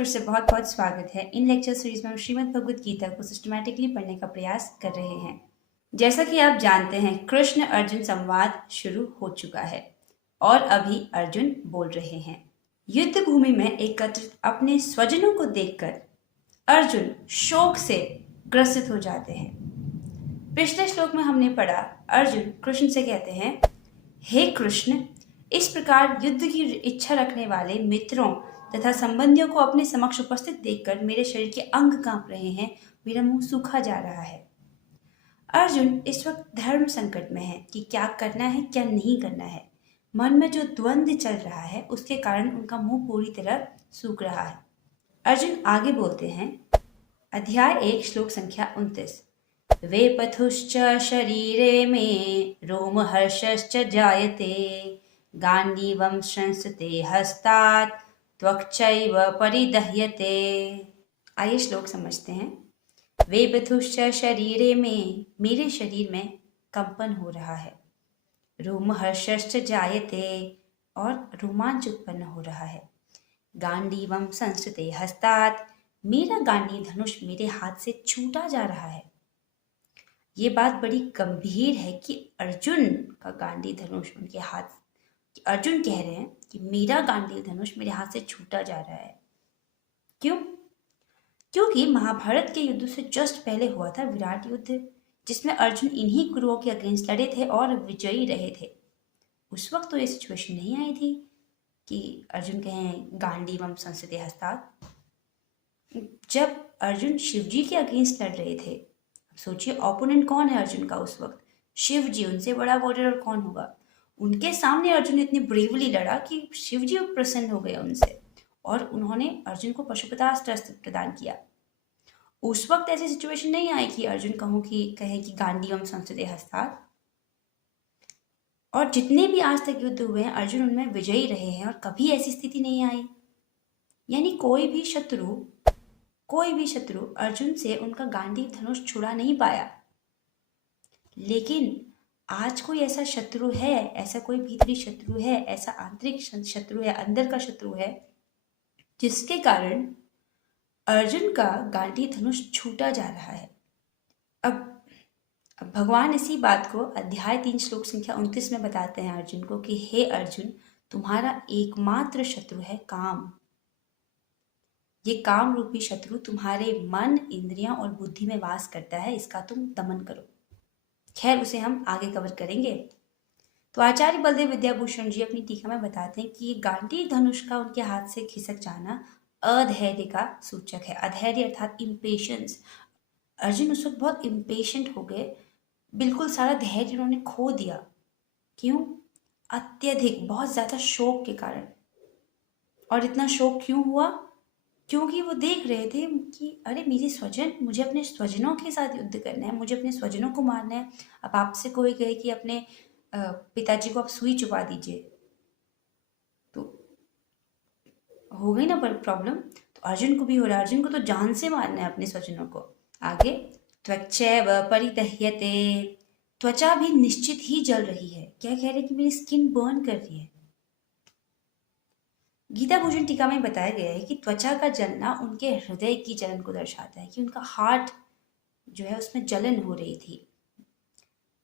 फिर से बहुत बहुत स्वागत है। इन लेक्चर सीरीज में हम श्रीमद् भगवद गीता को सिस्टमैटिकली पढ़ने का प्रयास कर रहे हैं। जैसा कि आप जानते हैं, कृष्ण अर्जुन संवाद शुरू हो चुका है और अभी अर्जुन बोल रहे हैं। युद्ध भूमि में एकत्रित अपने स्वजनों को देखकर अर्जुन शोक से ग्रसित हो जाते हैं। पिछले श्लोक में हमने पढ़ा, अर्जुन कृष्ण से कहते हैं, हे कृष्ण, इस प्रकार युद्ध की इच्छा रखने वाले मित्रों तथा संबंधियों को अपने समक्ष उपस्थित देखकर मेरे शरीर के अंग कांप रहे हैं, मेरा मुंह सूखा जा रहा है। अर्जुन इस वक्त धर्म संकट में है कि क्या करना है क्या नहीं करना है। मन में जो द्वंद्व चल रहा है उसके कारण उनका मुंह पूरी तरह सूख रहा है। अर्जुन आगे बोलते हैं, अध्याय 1 श्लोक संख्या 29। वेपथुश्च शरीरे में रोमहर्षश्च जायते गांडीवं संस्ते हस्तात् त्वक्चैव परिदह्यते। आइए श्लोक समझते हैं। वेपथुश्च शरीरे में, मेरे शरीर में कंपन हो रहा है। रोमहर्षश्च जायते, और रोमांच उत्पन्न हो रहा है। गांडीवं संस्ते हस्तात्, मेरा गांडी धनुष मेरे हाथ से छूटा जा रहा है। ये बात बड़ी गंभीर है कि अर्जुन का गांडी धनुष उनके हाथ, अर्जुन कह रहे हैं कि मेरा गांडी धनुष मेरे हाथ से छूटा जा रहा है। क्यों? क्योंकि महाभारत के युद्ध से जस्ट पहले हुआ था विराट युद्ध, जिसमें अर्जुन इन्हीं कुरुओं के अगेंस्ट लड़े थे और विजयी रहे थे। उस वक्त तो ये सिचुएशन नहीं आई थी कि अर्जुन कहें गांडीवं संस्ते हस्तात्। जब अर्जुन शिवजी के अगेंस्ट लड़ रहे थे, सोचिए ओपोनेंट कौन है अर्जुन का उस वक्त? शिव जी, उनसे बड़ा वॉरियर कौन होगा। उनके सामने अर्जुन ने इतनी ब्रेवली लड़ा कि शिव जी प्रसन्न हो गए उनसे और उन्होंने अर्जुन को पशुपतास्त्र प्रदान किया। उस वक्त ऐसी सिचुएशन नहीं आई कि अर्जुन कहे कि गांडीवं संस्ते हस्तात्। और जितने भी आज तक युद्ध हुए हैं अर्जुन उनमें विजयी रहे हैं और कभी ऐसी स्थिति नहीं आई। यानी कोई भी शत्रु अर्जुन से उनका गांडी धनुष छुड़ा नहीं पाया। लेकिन आज कोई ऐसा शत्रु है, ऐसा कोई भीतरी शत्रु है, ऐसा आंतरिक शत्रु है, अंदर का शत्रु है, जिसके कारण अर्जुन का गांडी धनुष छूटा जा रहा है। अब भगवान इसी बात को अध्याय 3 श्लोक संख्या 29 में बताते हैं अर्जुन को कि हे अर्जुन, तुम्हारा एकमात्र शत्रु है काम। ये काम रूपी शत्रु तुम्हारे मन, इंद्रियां और बुद्धि में वास करता है, इसका तुम दमन करो। खैर, उसे हम आगे कवर करेंगे। तो आचार्य बलदेव विद्याभूषण जी अपनी टीका में बताते हैं कि ये गांडी धनुष का उनके हाथ से खिसक जाना अधैर्य का सूचक है। अधैर्य अर्थात इम्पेशंस। अर्जुन उस वक्त बहुत इम्पेशेंट हो गए, बिल्कुल सारा धैर्य उन्होंने खो दिया। क्यों? अत्यधिक, बहुत ज्यादा शोक के कारण। और इतना शोक क्यों हुआ? क्योंकि वो देख रहे थे कि अरे मेरे स्वजन, मुझे अपने स्वजनों के साथ युद्ध करना है, मुझे अपने स्वजनों को मारना है। अब आपसे कोई कहे कि अपने पिताजी को आप सुई चुबा दीजिए, तो हो गई ना प्रॉब्लम। तो अर्जुन को भी हो रहा है, अर्जुन को तो जान से मारना है अपने स्वजनों को। आगे, त्वचैव परिदह्यते, त्वचा भी निश्चित ही जल रही है। क्या कह रहे हैं कि मेरी स्किन बर्न कर रही है। गीता भूषण टीका में बताया गया है कि त्वचा का जलना उनके हृदय की जलन को दर्शाता है, कि उनका हार्ट जो है उसमें जलन हो रही थी।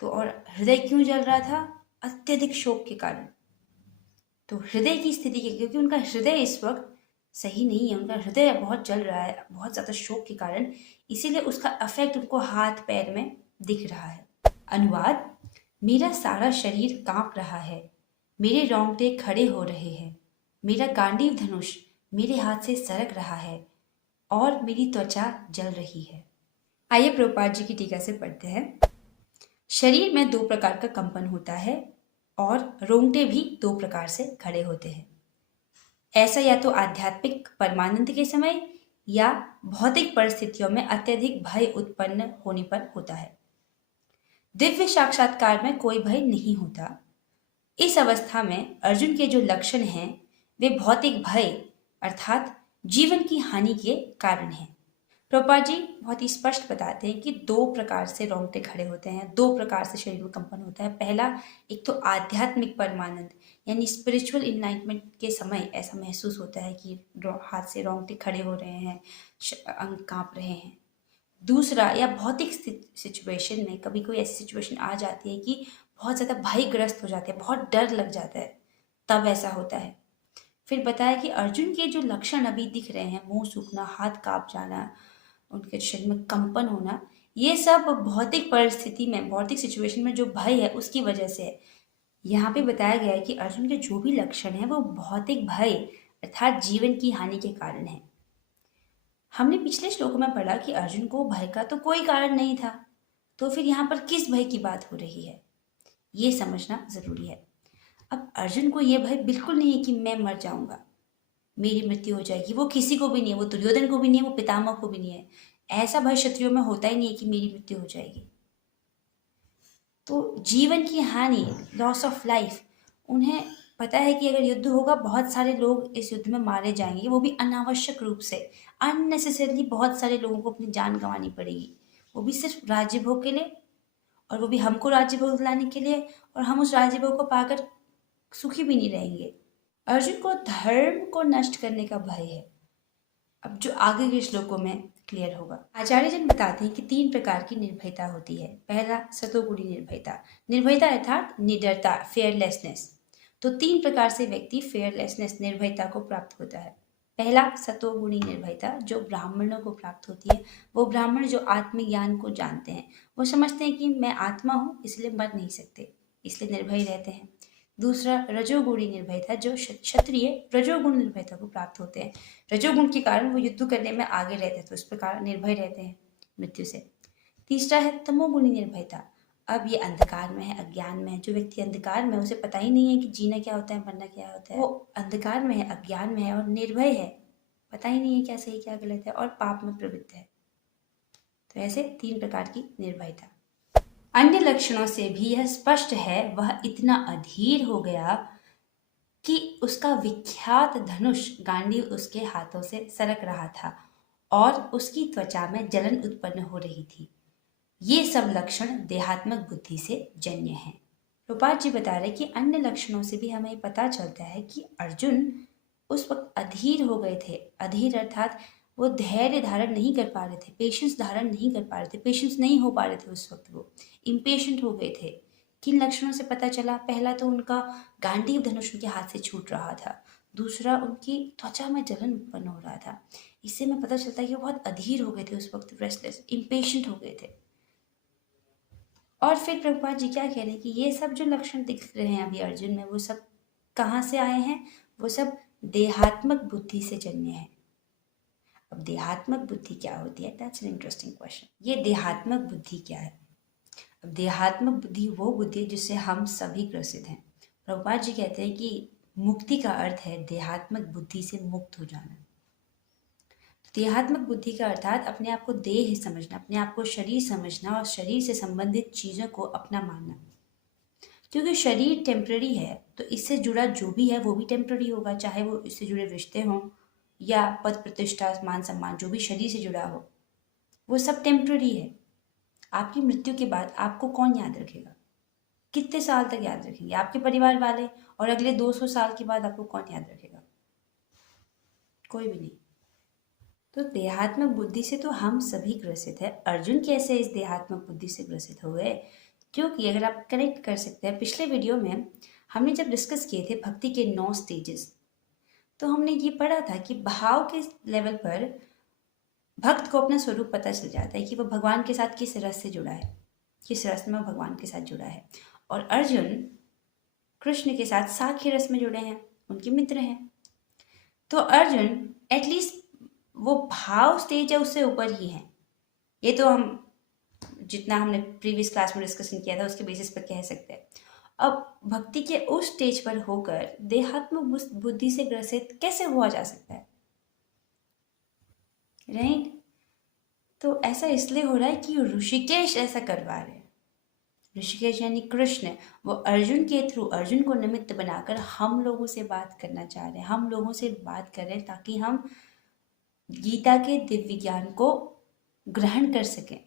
तो और हृदय क्यों जल रहा था? अत्यधिक शोक के कारण। तो हृदय की स्थिति क्योंकि उनका हृदय इस वक्त सही नहीं है, उनका हृदय बहुत जल रहा है बहुत ज्यादा शोक के कारण, इसीलिए उसका इफेक्ट उनको हाथ पैर में दिख रहा है। अनुवाद, मेरा सारा शरीर कांप रहा है, मेरे रोंगटे खड़े हो रहे हैं, मेरा गांडीव धनुष मेरे हाथ से सरक रहा है और मेरी त्वचा जल रही है। आइए प्रभुपाद जी की टीका से पढ़ते हैं। शरीर में 2 प्रकार का कंपन होता है और रोंगटे भी 2 प्रकार से खड़े होते हैं। ऐसा या तो आध्यात्मिक परमानंद के समय या भौतिक परिस्थितियों में अत्यधिक भय उत्पन्न होने पर होता है। दिव्य साक्षात्कार में कोई भय नहीं होता। इस अवस्था में अर्जुन के जो लक्षण हैं वे भौतिक भय अर्थात जीवन की हानि के कारण हैं। प्रभुपाद जी बहुत ही स्पष्ट बताते हैं कि दो प्रकार से रोंगटे खड़े होते हैं, दो प्रकार से शरीर में कंपन होता है। पहला, एक तो आध्यात्मिक परमानंद यानी स्पिरिचुअल इनलाइटमेंट के समय ऐसा महसूस होता है कि हाथ से रोंगटे खड़े हो रहे हैं, अंग कांप रहे हैं। दूसरा, या भौतिक सिचुएशन में कभी कोई ऐसी सिचुएशन आ जाती है कि बहुत ज़्यादा भयग्रस्त हो जाते हैं, बहुत डर लग जाता है, तब ऐसा होता है। फिर बताया कि अर्जुन के जो लक्षण अभी दिख रहे हैं, मुंह सूखना, हाथ कांप जाना, उनके शरीर में कंपन होना, ये सब भौतिक परिस्थिति में, भौतिक सिचुएशन में जो भय है उसकी वजह से है। यहाँ पे बताया गया है कि अर्जुन के जो भी लक्षण है वो भौतिक भय अर्थात जीवन की हानि के कारण है। हमने पिछले श्लोक में पढ़ा कि अर्जुन को भय का तो कोई कारण नहीं था, तो फिर यहाँ पर किस भय की बात हो रही है, ये समझना जरूरी है। अब अर्जुन को यह भय बिल्कुल नहीं है कि मैं मर जाऊंगा, मेरी मृत्यु हो जाएगी, वो किसी को भी नहीं है, वो दुर्योधन को भी नहीं है, वो पितामह को भी नहीं है। ऐसा भय क्षत्रियों में होता ही नहीं है कि मेरी मृत्यु हो जाएगी। तो जीवन की हानि, लॉस ऑफ लाइफ, उन्हें पता है कि अगर युद्ध होगा बहुत सारे लोग इस युद्ध में मारे जाएंगे, वो भी अनावश्यक रूप से, अननेसेसरली बहुत सारे लोगों को अपनी जान गंवानी पड़ेगी, वो भी सिर्फ राज्य भोग के लिए, और वो भी हमको राज्य भोग दिलाने के लिए, और हम उस राज्य भोग को पाकर सुखी भी नहीं रहेंगे। अर्जुन को धर्म को नष्ट करने का भय है। अब जो आगे के श्लोकों में क्लियर होगा। आचार्य जन बताते हैं कि तीन प्रकार की निर्भयता होती है। पहला, सतोगुणी निर्भयता, निर्भयता अर्थात निडरता, फेयरलेसनेस। तो तीन प्रकार से व्यक्ति फेयरलेसनेस, निर्भयता को प्राप्त होता है। पहला, सतोगुणी निर्भयता जो ब्राह्मणों को प्राप्त होती है। वो ब्राह्मण जो आत्मज्ञान को जानते हैं, वो समझते हैं कि मैं आत्मा हूँ इसलिए मर नहीं सकते, इसलिए निर्भय रहते हैं। दूसरा, रजोगुणी निर्भयता जो क्षत्रिय रजोगुण निर्भयता को प्राप्त होते हैं। रजोगुण के कारण वो युद्ध करने में आगे रहते हैं, तो इस प्रकार निर्भय रहते हैं मृत्यु से। तीसरा है तमोगुणी निर्भयता। अब ये अंधकार में है, अज्ञान में है। जो व्यक्ति अंधकार में है उसे पता ही नहीं है कि जीना क्या होता है, मरना क्या होता है। वो अंधकार में है, अज्ञान में है और निर्भय है, पता ही नहीं है क्या सही क्या गलत है, और पाप में प्रवृत्त है। तो ऐसे तीन प्रकार की निर्भयता। अन्य लक्षणों से भी यह स्पष्ट है वह इतना अधीर हो गया कि उसका विख्यात धनुष गांडीव उसके हाथों से सरक रहा था और उसकी त्वचा में जलन उत्पन्न हो रही थी। ये सब लक्षण देहात्मक बुद्धि से जन्य हैं। रूपाल जी बता रहे कि अन्य लक्षणों से भी हमें पता चलता है कि अर्जुन उस वक्त अधीर हो गए थे। अधीर अर्थात वो धैर्य धारण नहीं कर पा रहे थे, पेशेंस धारण नहीं कर पा रहे थे, पेशेंस नहीं हो पा रहे थे उस वक्त, वो इम्पेशेंट हो गए थे। किन लक्षणों से पता चला? पहला तो उनका गांडीव धनुष उनके हाथ से छूट रहा था। दूसरा, उनकी त्वचा में जलन उत्पन्न हो रहा था। इससे हमें पता चलता है कि वो बहुत अधीर हो गए थे उस वक्त, रेस्टलेस, इम्पेशेंट हो गए थे। और फिर प्रभुपाद जी क्या कह रहे हैं कि ये सब जो लक्षण दिख रहे हैं अभी अर्जुन में, वो सब कहाँ से आए हैं? वो सब देहात्मक बुद्धि से जन्मे हैं। अब देहात्मक बुद्धि क्या होती है? That's an interesting question. ये देहात्मक बुद्धि क्या है? अब देहात्मक बुद्धि वो बुद्धि है जिससे हम सभी ग्रसित हैं। प्रभुपाद जी कहते हैं कि मुक्ति का अर्थ है देहात्मक बुद्धि से मुक्त हो जाना। देहात्मक बुद्धि का अर्थात अपने आप को देह समझना, अपने आप को शरीर समझना और शरीर से संबंधित चीज़ों को अपना मानना। क्योंकि शरीर टेम्पररी है, तो इससे जुड़ा जो भी है वो भी टेम्पररी होगा, चाहे वो इससे जुड़े रिश्ते हों या पद प्रतिष्ठा, मान सम्मान, जो भी शरीर से जुड़ा हो वो सब टेम्पररी है। आपकी मृत्यु के बाद आपको कौन याद रखेगा? कितने साल तक याद रखेंगे? आपके परिवार वाले। और अगले 200 साल के बाद आपको कौन याद रखेगा? कोई भी नहीं। तो देहात्मक बुद्धि से तो हम सभी ग्रसित है। अर्जुन कैसे इस देहात्मक बुद्धि से ग्रसित हो गए? क्योंकि अगर आप कनेक्ट कर सकते हैं, पिछले वीडियो में हमने जब डिस्कस किए थे भक्ति के 9 स्टेजेस, तो हमने ये पढ़ा था कि भाव के लेवल पर भक्त को अपना स्वरूप पता चल जाता है कि वह भगवान के साथ किस रस से जुड़ा है, किस रस में भगवान के साथ जुड़ा है। और अर्जुन कृष्ण के साथ साख्य रस में जुड़े हैं, उनके मित्र हैं। तो अर्जुन एटलीस्ट वो भाव स्टेज है उससे ऊपर ही है। ये तो हम जितना हमने प्रीवियस क्लास में डिस्कशन किया था उसके बेसिस पर कह सकते हैं। अब भक्ति के उस स्टेज पर होकर देहात्मक बुद्धि से ग्रसित कैसे हुआ जा सकता है? राइट? तो ऐसा इसलिए हो रहा है कि ऋषिकेश ऐसा करवा रहे हैं। ऋषिकेश यानी कृष्ण, वो अर्जुन के थ्रू, अर्जुन को निमित्त बनाकर हम लोगों से बात करना चाह रहे हैं, हम लोगों से बात कर रहे हैं ताकि हम गीता के दिव्य ज्ञान को ग्रहण कर सकें।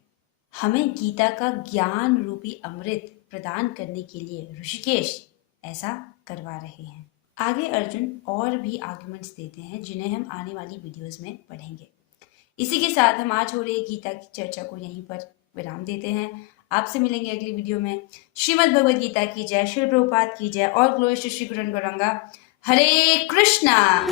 हमें गीता का ज्ञान रूपी अमृत प्रदान करने के लिए ऋषिकेश ऐसा करवा रहे हैं। आगे अर्जुन और भी आर्गुमेंट्स देते हैं जिन्हें हम आने वाली वीडियोस में पढ़ेंगे। इसी के साथ हम आज हो रही गीता की चर्चा को यहीं पर विराम देते हैं। आपसे मिलेंगे अगली वीडियो में। श्रीमद् भगवद गीता की जय, श्री प्रभुपाद की जय और ग्लोरी श्री गुरु गौरांगा। हरे कृष्णा।